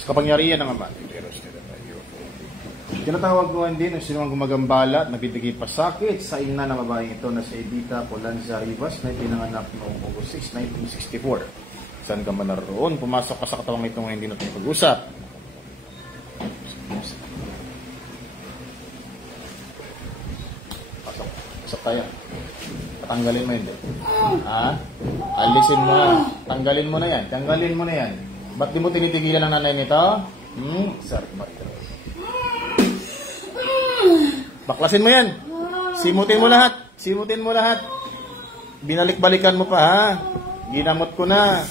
Sa kapangyarihan ng Ama. Tinatawag ko din ang sinumang gumagambala at nagbibigay pasakit sa ina na babaeng ito na si Edita Colanza Rivas na pinanganak noong August 6, 1964. Saan ka man naroon? Pumasok ka sa katawang ito ngayon hindi natin pag-usap. Pasok tayo. Tanggalin mo yun. Ha? Alisin mo na. Tanggalin mo na yan. Tanggalin mo na yan. Ba't di mo tinitigilan ang nanay nito? Sorry, baklasin mo yan. Simutin mo lahat. Simutin mo lahat. Binalik-balikan mo pa, ha? Ginamot ko na.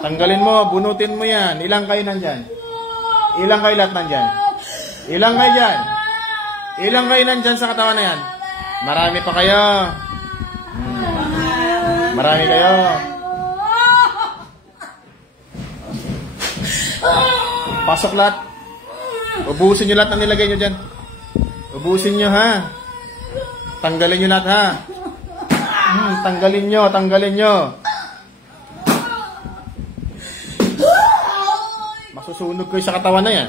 Tanggalin mo. Bunutin mo yan. Ilang kayo nandyan? Ilang kayo lahat nandyan? Ilang kayo dyan? Ilang kayo nandyan sa katawan na yan? Marami pa kayo. Marami kayo. Pasok lahat. Ubusin nyo lahat ang nilagay nyo dyan. Ubusin nyo, ha? Tanggalin nyo lahat, ha? Tanggalin nyo, tanggalin nyo. Masusunog kayo sa katawan na yan.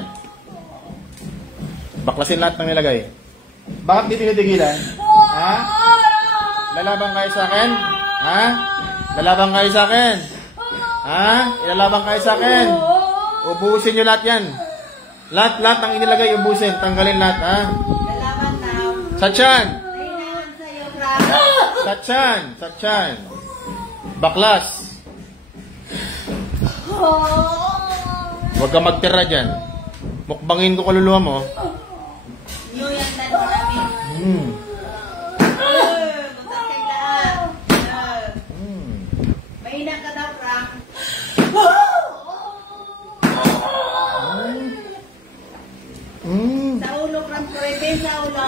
Baklasin lahat ng nilagay. Bakit di tinitigilan? Ha? Lalaban kayo sa akin? Ha? Lalaban kayo sa akin? Ha? Ilalaban kayo sa akin? Ubusin nyo lahat yan. Lahat ng inilagay, ubusin. Tanggalin lahat, ha? Lalaban na. Sa tiyan. Sa'yo, Sa tiyan. Sa tiyan. Baklas. Huwag ka magtira dyan. Mukbangin ko kaluluwa mo. Yung yan na namin. Mahina ka daw, Frank. Sa ulo, Frank. Pwede sa ulo.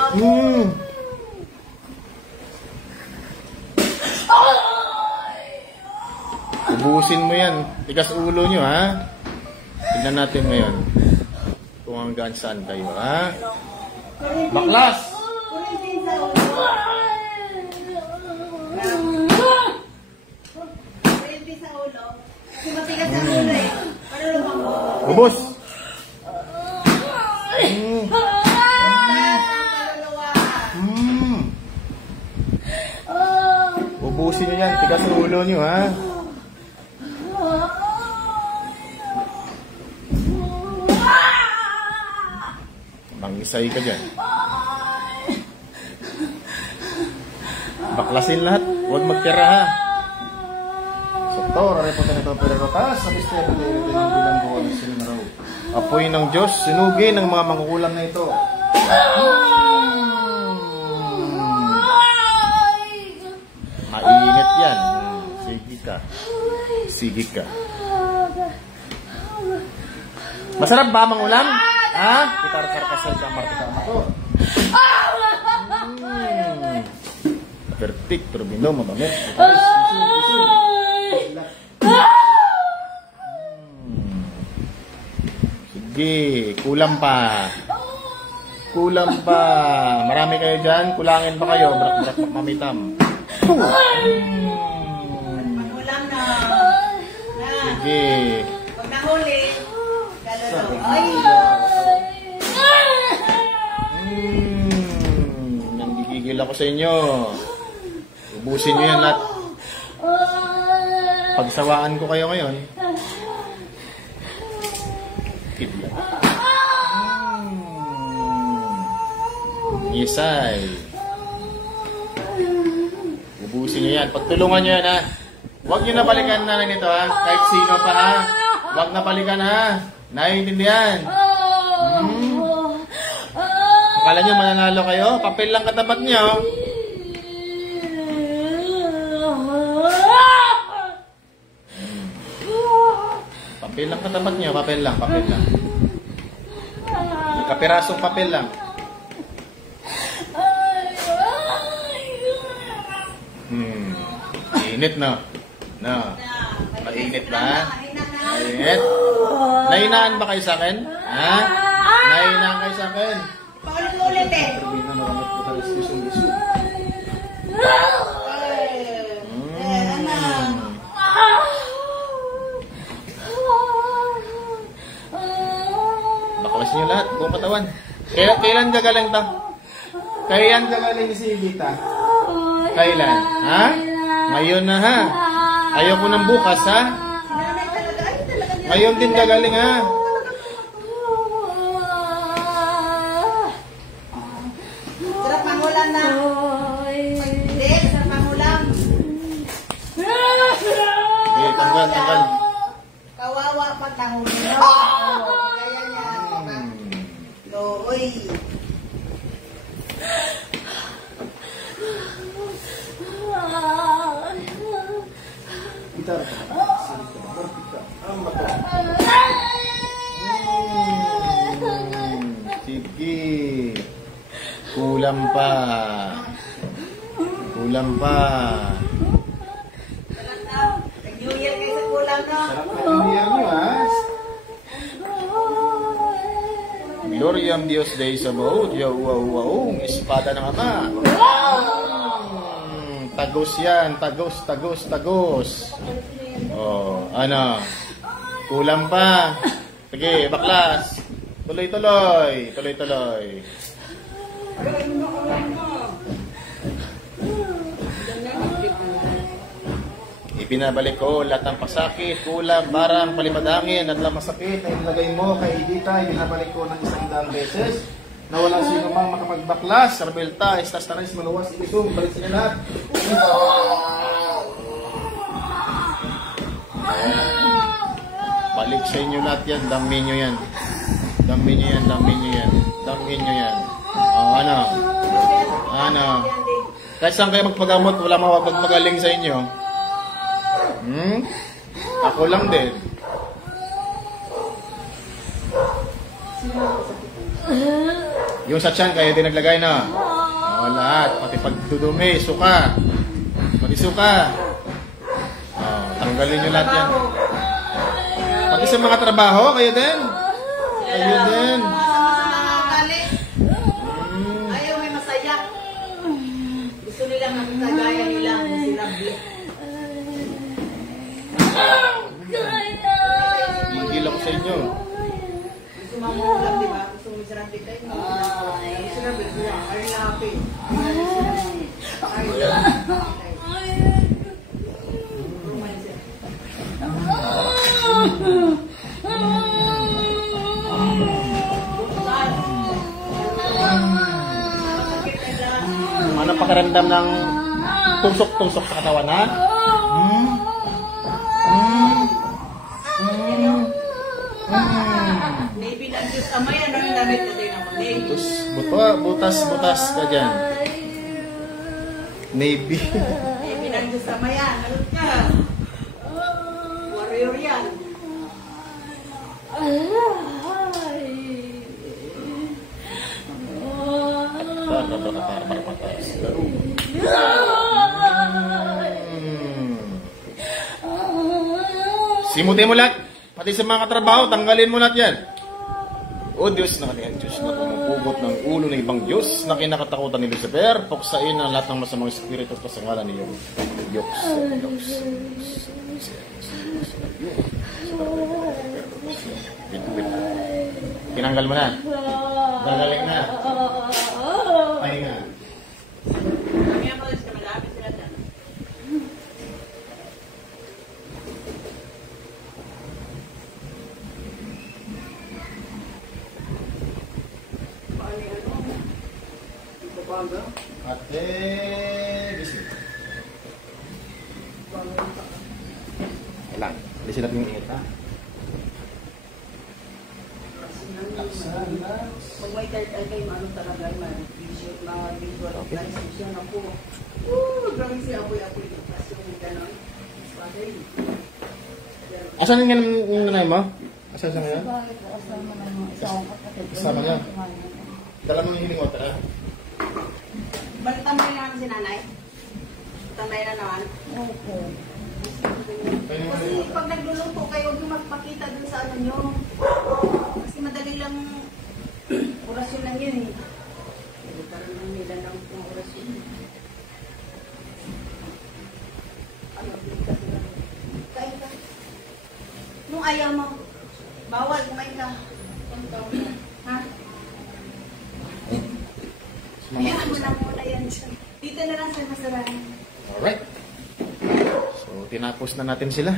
Ubusin mo yan. Tigas ulo nyo, ha? Tignan natin ngayon. Kung hanggang saan kayo, ha? Baklas! Pwede sa ulo. Pwede sa ulo. Kasi matigas ang ulo eh. Paano lumang Ubus! Ubusin nyo yan. Tigas ulo nyo, ha? Mangisay ka dyan. Baklasin lahat. Huwag magtira, ha? Doktor, repotan ito pererotas sa misteryo ng binangguan ng sinunaraw. Apoy ng Diyos, sinugin ng mga mangkukulam na ito. Mainit yan. Sige ka. Sige ka. Masarap ba mang ulam? Ha? Pitar-karkasal ka, martika ako. Perfect, pero binom, mabamit. Sige, kulang pa. Kulang pa. Marami kayo dyan. Kulangin pa kayo. Brak-brak mamitam. Ulam na. Sige. Pag nahuli, galalo. Ay! Nanggigigil ako sa inyo. Ubusin nyo yan lahat. Pagsawaan ko kayo ngayon. Kidlat. Yesay. Ubusin nyo yan. Pagtulungan nyo yan, ha. Huwag nyo napalikan na lang ito, ha. Kahit sino pa, ha. Huwag napalikan, ha. Naiintindihan. Akala nyo mananalo kayo? Papel lang katapat nyo. Papel lang katapat nyo. Papel lang. Papel lang. Kapirasong papel lang. Init, no? No. Mainit ba? Mainit? Nahinaan ba kayo sa akin? Ha? Nahinaan kayo sa akin? Paulit-ulit eh. niyo lahat, buong katawan. Kailan gagaling to? Kailan gagaling si Vita? Kailan? Ha? Ngayon na ha? Ayaw ko ng bukas ha? Nanay talaga. Ay, talaga nila. Ngayon din gagaling ha? Sarap mangulam na. Hindi, sarap mangulam. Okay, tanggal. Kawawa pag nahuli. Kaya niya. Loy. Sige. Kulang pa. New Year kayo sa kulam, no? Sarap na yung year nyo, ha? Gloriam Dios Dei Sabaoth, Yahuwahuwaong, espada ng Ama. Tagos yan, tagos. Oh, ano? Kulang pa. Sige, baklas. Tuloy-tuloy. Ipinabalik ko lahat ng pasakit, kulang, barang, palimadangin at masakit na inilagay mo kay Edita. Ibinabalik ko ng 100 beses na walang sino mang makapagbaklas. Arbelta, estas tanis, maluwas, ilisum, balik sila lahat. Balik sa inyo lahat yan, damin nyo yan. Oh, ano? Kahit saan kayo magpagamot, wala mapagpagaling sa inyo. Ako lang din. Yung sa tiyan, kayo din naglagay na. O, lahat. Pati pagdudumi, suka. Tanggalin nyo lahat yan. Pati sa mga trabaho, kayo din. Ayaw may masaya. Gusto nilang nakagaya nila. Masirable. Higil ako sa inyo. Gusto mamulang, di ba? Gusto masirable tayo. Masirable ko yan. Ay, lapi. Ano pakiramdam ng tusok-tusok sa katawan, ha? Maybe lang Diyos Ama yan. Ano yung damit na din ako? Maybe. Butas ka dyan. Maybe. Maybe lang Diyos Ama yan. Ano ka? Warrior yan. Simutin mo lahat. Pati sa mga katrabaho, tanggalin mo lahat yan. O Diyos na kaniyang Diyos na pumupugot ng ulo ng ibang Diyos na kinakatakutan ni Lucifer, puksain ang lahat ng masamang espiritu sa ngalan ni Diyos. Tinanggal mo na. Gagaling na. Pahinga. Kami ang mga malapit sila dyan. Ate, bisip. Kailang. Alisin natin yung init, ha? Pag may third eye kayo, ano talaga, mga visual organization ako. Grabe siya, apoy-apoy. Kasi yung gano'n. Bagay. Asan yung nanay mo? Asan siya ngayon? Kasama niya. Dala mo yung healing water, ha? Balik tambay naman si nanay. Tambay na naman. Opo. Kasi pag nagluluto kayo, huwag yung magpakita dun sa ano nyo. Kasi madali lang orasyon lang yun eh. Hindi parang lang nila ng orasyon. Ano, kasi lang. Kain ka. Nung ayaw mo, bawal kumain ka. Ha? tinapos na natin sila.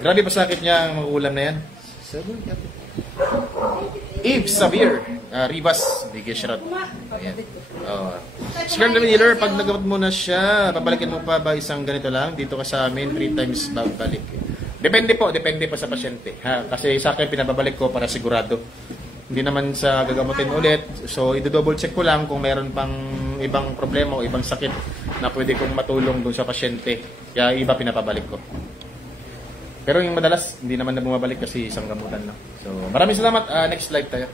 Grabe pa sakit niya ang mga ulam na yan. Eve Xavier, Rivas, Bigay Shirot. Ayan. Si Colonel Miller, pag nagamot mo na siya, babalikin mo pa ba isang ganito lang? Dito ka sa amin, 3 times babalik. Depende po sa pasyente. Ha? Kasi sa akin, pinababalik ko para sigurado. Hindi naman sa gagamutin ulit. So, i-double check ko lang kung meron pang ibang problema o ibang sakit na pwede kong matulong dun sa pasyente. Kaya iba pinapabalik ko. Pero yung madalas, hindi naman na bumabalik kasi isang gamutan lang. So, maraming salamat. Next slide tayo.